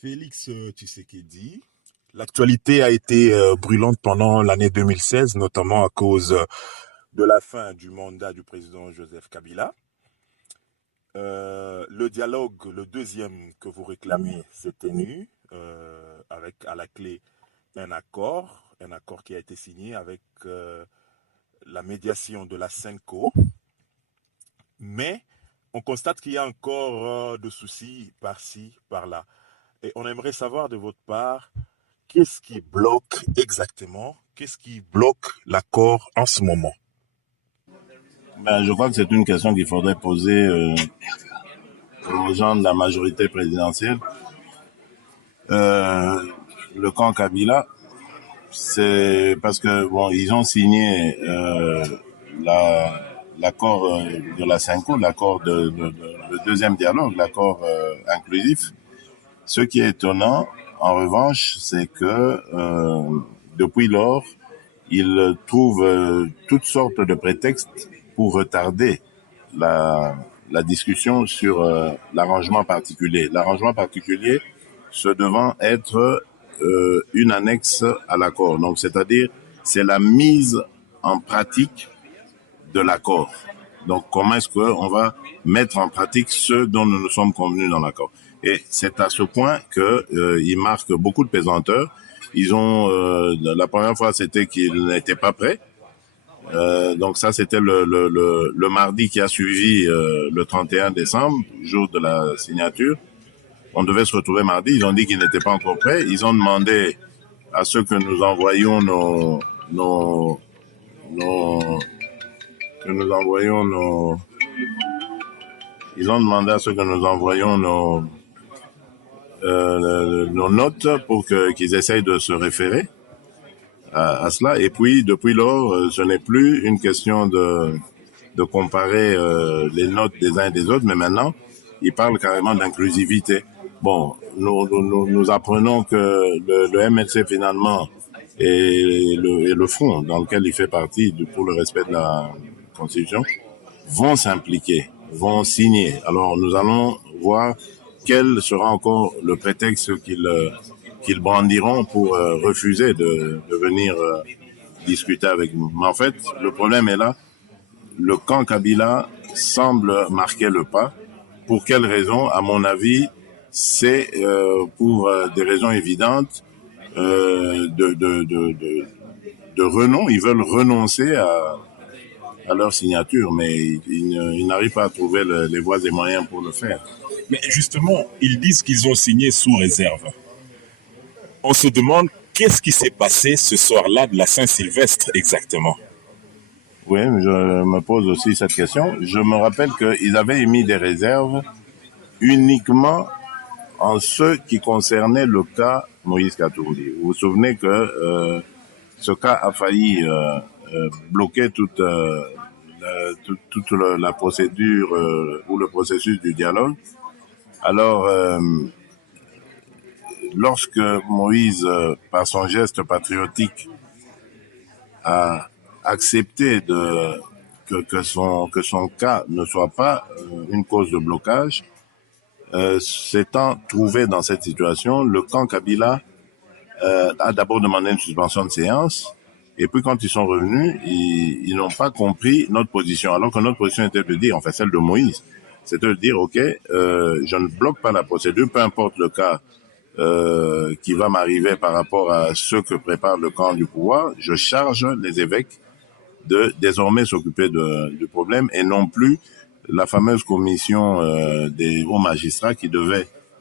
Félix Tshisekedi. L'actualité a été brûlante pendant l'année 2016, notamment à cause de la fin du mandat du président Joseph Kabila. Le dialogue, le deuxième que vous réclamez, s'est tenu avec à la clé un accord qui a été signé avec la médiation de la CENCO. Mais on constate qu'il y a encore de soucis par-ci, par-là. Et on aimerait savoir de votre part, qu'est-ce qui bloque exactement, qu'est-ce qui bloque l'accord en ce moment? Je crois que c'est une question qu'il faudrait poser aux gens de la majorité présidentielle. Le camp Kabila, c'est parce que ils ont signé l'accord de la CENCO, l'accord le deuxième dialogue, l'accord inclusif. Ce qui est étonnant, en revanche, c'est que depuis lors, ils trouvent toutes sortes de prétextes pour retarder la discussion sur l'arrangement particulier. L'arrangement particulier se devant être une annexe à l'accord. Donc, c'est-à-dire, c'est la mise en pratique de l'accord. Donc, comment est-ce qu'on va mettre en pratique ce dont nous nous sommes convenus dans l'accord? Et c'est à ce point que il marque beaucoup de pesanteur. Ils ont la première fois, c'était qu'ils n'étaient pas prêts. Donc ça, c'était le mardi qui a suivi le 31 décembre, jour de la signature. On devait se retrouver mardi. Ils ont dit qu'ils n'étaient pas encore prêts. Ils ont demandé à ceux que nous envoyions ils ont demandé à ceux que nous envoyions nos notes pour qu'ils essayent de se référer à cela. Et puis, depuis lors, ce n'est plus une question de comparer les notes des uns et des autres, mais maintenant, ils parlent carrément d'inclusivité. Bon, nous apprenons que le MLC, finalement, et le front dans lequel il fait partie pour le respect de la Constitution, vont s'impliquer, vont signer. Alors, nous allons voir quel sera encore le prétexte qu'ils brandiront pour refuser de venir discuter avec nous. Mais en fait, le problème est là. Le camp Kabila semble marquer le pas. Pour quelles raisons? À mon avis, c'est pour des raisons évidentes de renom. Ils veulent renoncer à leur signature, mais ils n'arrivent pas à trouver les voies et moyens pour le faire. Mais justement, ils disent qu'ils ont signé sous réserve. On se demande qu'est-ce qui s'est passé ce soir-là de la Saint-Sylvestre exactement. Oui, je me pose aussi cette question. Je me rappelle qu'ils avaient émis des réserves uniquement en ce qui concernait le cas Moïse Katumbi. Vous vous souvenez que ce cas a failli bloquer toute la procédure ou le processus du dialogue. Alors, lorsque Moïse, par son geste patriotique, a accepté que son cas ne soit pas une cause de blocage, s'étant trouvé dans cette situation, le camp Kabila a d'abord demandé une suspension de séance, et puis quand ils sont revenus, ils n'ont pas compris notre position, alors que notre position était de dire, enfin celle de Moïse, c'était de dire, ok, je ne bloque pas la procédure, peu importe le cas qui va m'arriver par rapport à ce que prépare le camp du pouvoir, je charge les évêques de désormais s'occuper du problème et non plus la fameuse commission des hauts magistrats qui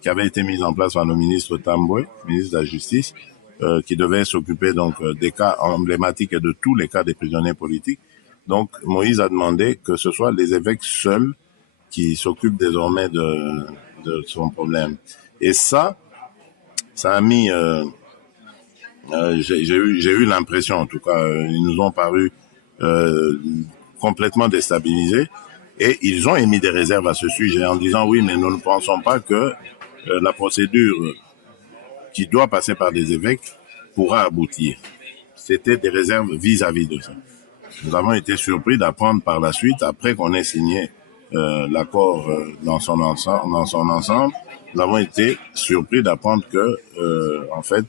avait été mise en place par le ministre Tambwe, ministre de la Justice, qui devait s'occuper donc des cas emblématiques et de tous les cas des prisonniers politiques. Donc Moïse a demandé que ce soit les évêques seuls qui s'occupent désormais de son problème. Et ça a mis j'ai eu l'impression, en tout cas, ils nous ont paru complètement déstabilisés et ils ont émis des réserves à ce sujet en disant oui, mais nous ne pensons pas que la procédure qui doit passer par des évêques pourra aboutir. C'était des réserves vis-à-vis de ça. Nous avons été surpris d'apprendre par la suite, après qu'on ait signé l'accord dans son ensemble, nous avons été surpris d'apprendre que, en fait,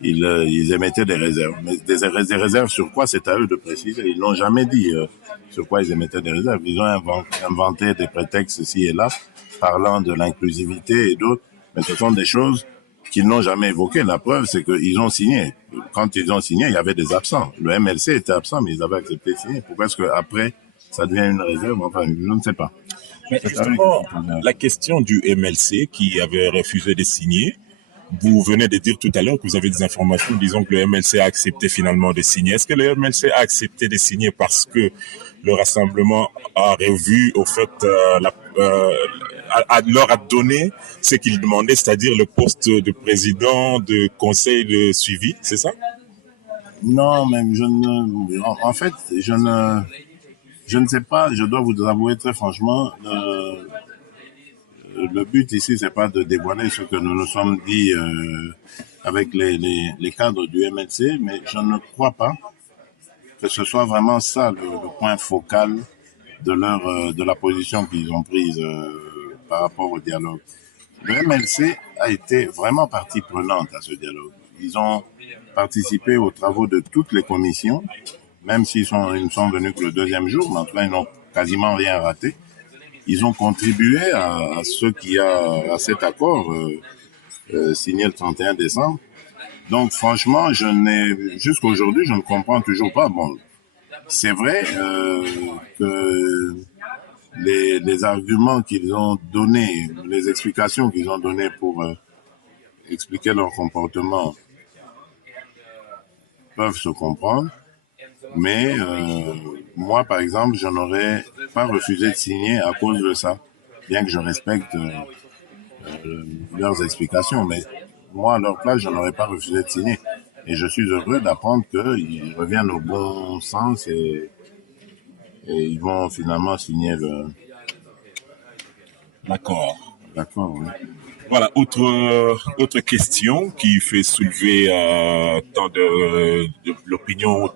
ils émettaient des réserves. Mais des réserves sur quoi, c'est à eux de préciser. Ils n'ont jamais dit sur quoi ils émettaient des réserves. Ils ont inventé des prétextes ici et là, parlant de l'inclusivité et d'autres. Mais ce sont des choses qu'ils n'ont jamais évoquées. La preuve, c'est qu'ils ont signé. Quand ils ont signé, il y avait des absents. Le MLC était absent, mais ils avaient accepté de signer. Pourquoi est-ce qu'après, ça devient une réserve? Enfin, je ne sais pas. Mais justement, la question du MLC qui avait refusé de signer, vous venez de dire tout à l'heure que vous avez des informations disant que le MLC a accepté finalement de signer. Est-ce que le MLC a accepté de signer parce que le rassemblement a revu, au fait, leur a donné ce qu'il demandait, c'est-à-dire le poste de président de conseil de suivi, c'est ça? Non, même en fait, je ne sais pas, je dois vous avouer très franchement, le but ici, c'est pas de dévoiler ce que nous nous sommes dit avec les cadres du MLC, mais je ne crois pas que ce soit vraiment ça le point focal de la position qu'ils ont prise par rapport au dialogue. Le MLC a été vraiment partie prenante à ce dialogue. Ils ont participé aux travaux de toutes les commissions, même s'ils ne sont venus que le deuxième jour, mais en tout cas, ils n'ont quasiment rien raté. Ils ont contribué à à cet accord signé le 31 décembre. Donc, franchement, jusqu'à aujourd'hui, je ne comprends toujours pas. Bon, c'est vrai que les arguments qu'ils ont donnés, les explications qu'ils ont données pour expliquer leur comportement peuvent se comprendre. Mais moi, par exemple, je n'aurais pas refusé de signer à cause de ça, bien que je respecte leurs explications. Mais moi, à leur place, je n'aurais pas refusé de signer. Et je suis heureux d'apprendre qu'ils reviennent au bon sens et ils vont finalement signer L'accord. l'accord. Oui. Voilà, autre question qui fait soulever tant de l'opinion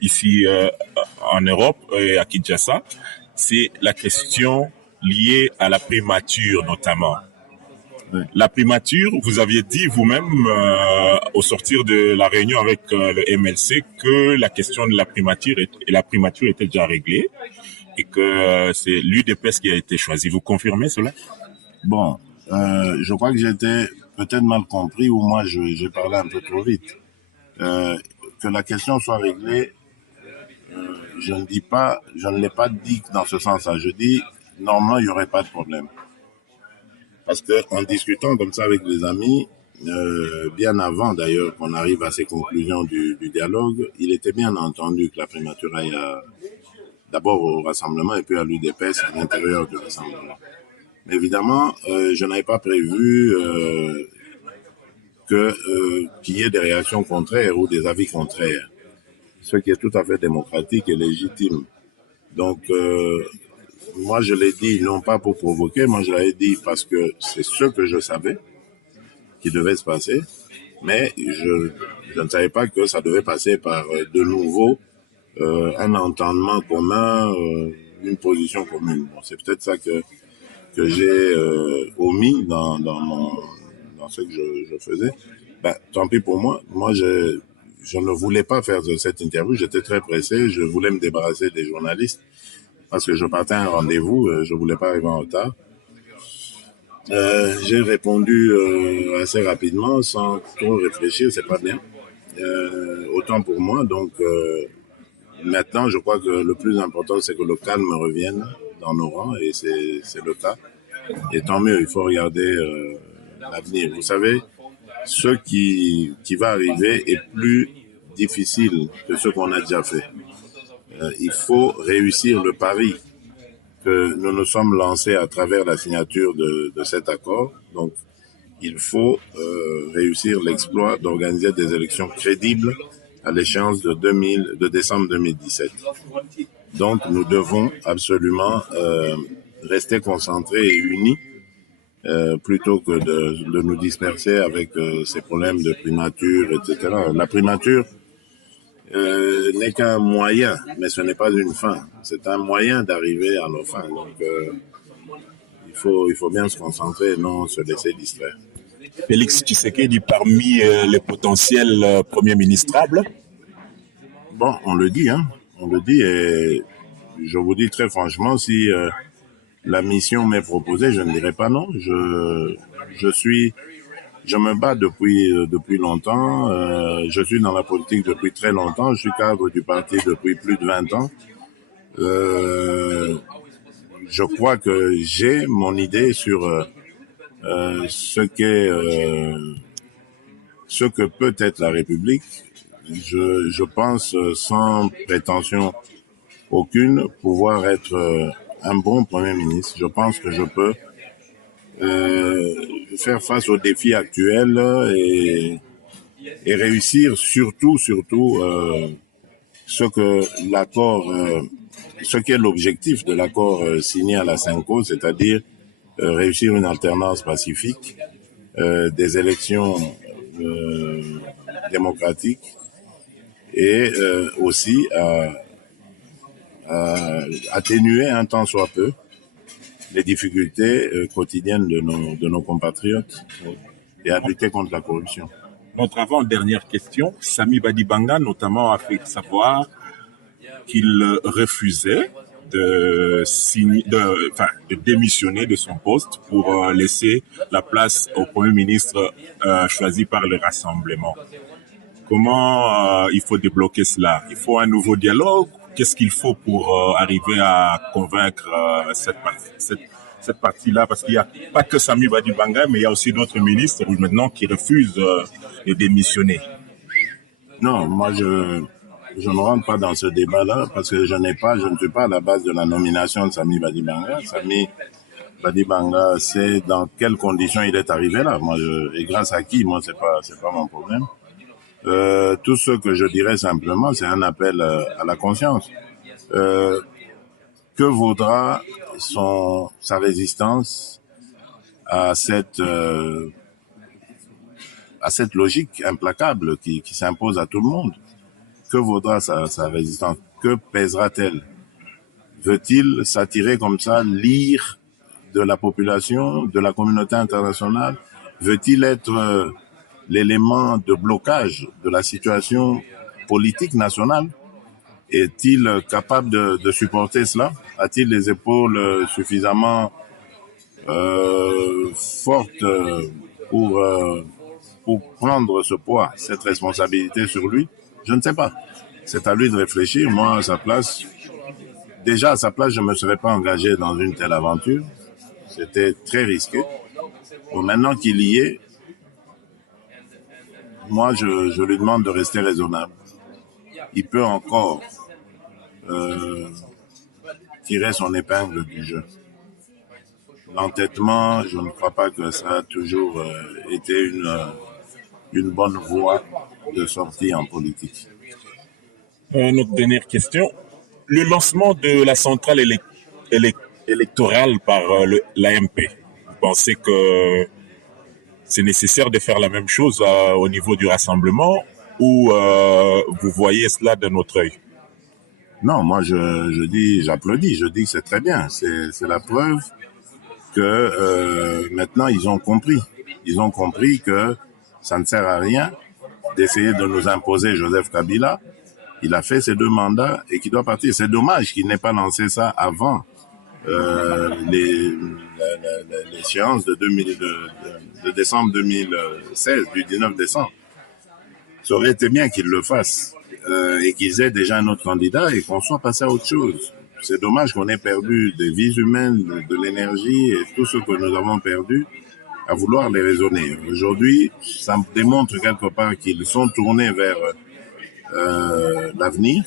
ici en Europe et à Kinshasa, c'est la question liée à la primature notamment. Oui. La primature, vous aviez dit vous-même au sortir de la réunion avec le MLC que la question de la primature était déjà réglée et que c'est l'UDPS qui a été choisi. Vous confirmez cela? Bon, je crois que j'étais peut-être mal compris ou moi j'ai parlé un peu trop vite. Que la question soit réglée, je ne l'ai pas dit dans ce sens-là. Je dis, normalement, il n'y aurait pas de problème. Parce que en discutant comme ça avec les amis, bien avant d'ailleurs qu'on arrive à ces conclusions du dialogue, il était bien entendu que la primature aille d'abord au rassemblement et puis à l'UDPS à l'intérieur du rassemblement. Mais évidemment, je n'avais pas prévu qu'il y ait des réactions contraires ou des avis contraires, ce qui est tout à fait démocratique et légitime. Donc, moi, je l'ai dit non pas pour provoquer, moi je l'avais dit parce que c'est ce que je savais qui devait se passer, mais je ne savais pas que ça devait passer par de nouveau un entendement commun, une position commune. Bon, c'est peut-être ça que j'ai omis dans ce que je faisais. Ben, tant pis pour moi. Moi, je ne voulais pas faire cette interview. J'étais très pressé. Je voulais me débarrasser des journalistes parce que je partais à un rendez-vous. Je voulais pas arriver en retard. J'ai répondu assez rapidement, sans trop réfléchir. C'est pas bien. Autant pour moi. Donc, maintenant, je crois que le plus important, c'est que le calme revienne dans nos rangs, et c'est le cas. Et tant mieux, il faut regarder l'avenir. Vous savez, ce qui va arriver est plus difficile que ce qu'on a déjà fait. Il faut réussir le pari que nous nous sommes lancés à travers la signature de cet accord. Donc, il faut réussir l'exploit d'organiser des élections crédibles à l'échéance de décembre 2017. Donc, nous devons absolument rester concentrés et unis plutôt que de nous disperser avec ces problèmes de primature, etc. La primature n'est qu'un moyen, mais ce n'est pas une fin. C'est un moyen d'arriver à nos fins. Donc, il il faut bien se concentrer et non se laisser distraire. Félix Tshisekedi parmi les potentiels premiers ministrables? Bon, on le dit, hein. On le dit et je vous dis très franchement, si la mission m'est proposée, je ne dirai pas non. Je me bats depuis longtemps. Je suis dans la politique depuis très longtemps. Je suis cadre du parti depuis plus de 20 ans. Je crois que j'ai mon idée sur ce que peut être la République. Je pense sans prétention aucune pouvoir être un bon Premier ministre. Je pense que je peux faire face aux défis actuels et réussir surtout ce qui est l'objectif de l'accord signé à la Cinco, c'est-à-dire réussir une alternance pacifique, des élections démocratiques et aussi atténuer un tant soit peu les difficultés quotidiennes de nos compatriotes et à lutter contre la corruption. Notre avant-dernière question, Samy Badibanga notamment a fait savoir qu'il refusait de démissionner de son poste pour laisser la place au Premier ministre choisi par le Rassemblement. Comment il faut débloquer cela? Il faut un nouveau dialogue? Qu'est-ce qu'il faut pour arriver à convaincre cette partie-là? Parce qu'il n'y a pas que Samy Badibanga, mais il y a aussi d'autres ministres maintenant qui refusent de démissionner. Non, moi je ne rentre pas dans ce débat-là parce que je ne suis pas à la base de la nomination de Samy Badibanga. Samy Badibanga, c'est dans quelles conditions il est arrivé là. Et grâce à qui, moi c'est pas mon problème. Tout ce que je dirais simplement, c'est un appel à la conscience. Que vaudra sa résistance à cette logique implacable qui s'impose à tout le monde? Que vaudra sa résistance? Que pèsera-t-elle? Veut-il s'attirer comme ça l'ire de la population, de la communauté internationale? Veut-il être l'élément de blocage de la situation politique nationale? Est-il capable de supporter cela? A-t-il les épaules suffisamment fortes pour prendre ce poids, cette responsabilité sur lui? Je ne sais pas. C'est à lui de réfléchir. Moi, à sa place, je ne me serais pas engagé dans une telle aventure. C'était très risqué. Bon, maintenant qu'il y est, moi, je lui demande de rester raisonnable. Il peut encore tirer son épingle du jeu. L'entêtement, je ne crois pas que ça a toujours été une bonne voie de sortie en politique. Notre dernière question. Le lancement de la centrale électorale par l'AMP, vous pensez que c'est nécessaire de faire la même chose au niveau du Rassemblement ou vous voyez cela d'un autre œil? Non, moi j'applaudis, je dis que c'est très bien. C'est la preuve que maintenant ils ont compris. Ils ont compris que ça ne sert à rien d'essayer de nous imposer Joseph Kabila. Il a fait ses 2 mandats et qu'il doit partir. C'est dommage qu'il n'ait pas lancé ça avant l'échéance de décembre 2016, du 19 décembre. Ça aurait été bien qu'il le fasse et qu'ils aient déjà un autre candidat et qu'on soit passé à autre chose. C'est dommage qu'on ait perdu des vies humaines, de l'énergie et tout ce que nous avons perdu à vouloir les raisonner. Aujourd'hui, ça démontre quelque part qu'ils sont tournés vers l'avenir.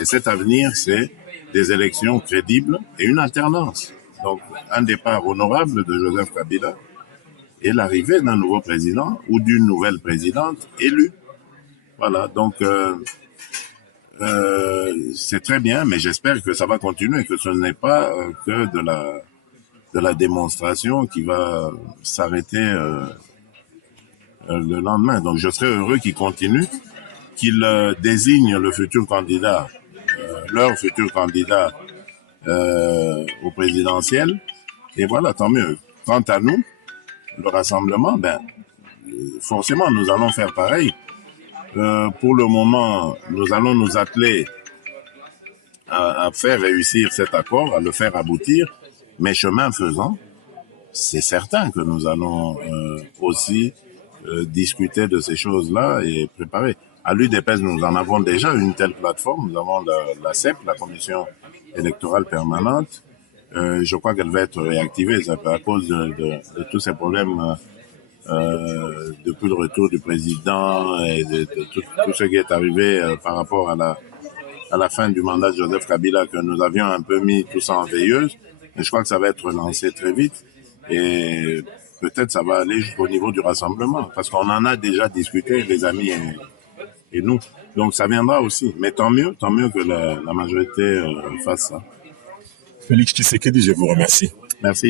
Et cet avenir, c'est des élections crédibles et une alternance. Donc, un départ honorable de Joseph Kabila et l'arrivée d'un nouveau président ou d'une nouvelle présidente élue. Voilà, donc c'est très bien, mais j'espère que ça va continuer, que ce n'est pas que de la démonstration qui va s'arrêter le lendemain. Donc je serais heureux qu'ils continuent, qu'ils désignent le futur candidat, leur futur candidat au présidentiel, Et voilà, tant mieux. Quant à nous, le rassemblement, forcément, nous allons faire pareil. Pour le moment, nous allons nous atteler à faire réussir cet accord, à le faire aboutir, mais chemin faisant, c'est certain que nous allons aussi discuter de ces choses-là et préparer. À l'UDPS, nous en avons déjà une telle plateforme. Nous avons la CEP, la Commission électorale permanente. Je crois qu'elle va être réactivée à cause de tous ces problèmes depuis le retour du président et de tout ce qui est arrivé par rapport à la fin du mandat de Joseph Kabila, que nous avions un peu mis tout ça en veilleuse. Mais je crois que ça va être lancé très vite. Et peut-être ça va aller jusqu'au niveau du rassemblement, parce qu'on en a déjà discuté, les amis et nous. Donc ça viendra aussi. Mais tant mieux que la majorité fasse ça. Félix Tshisekedi, je vous remercie. Merci.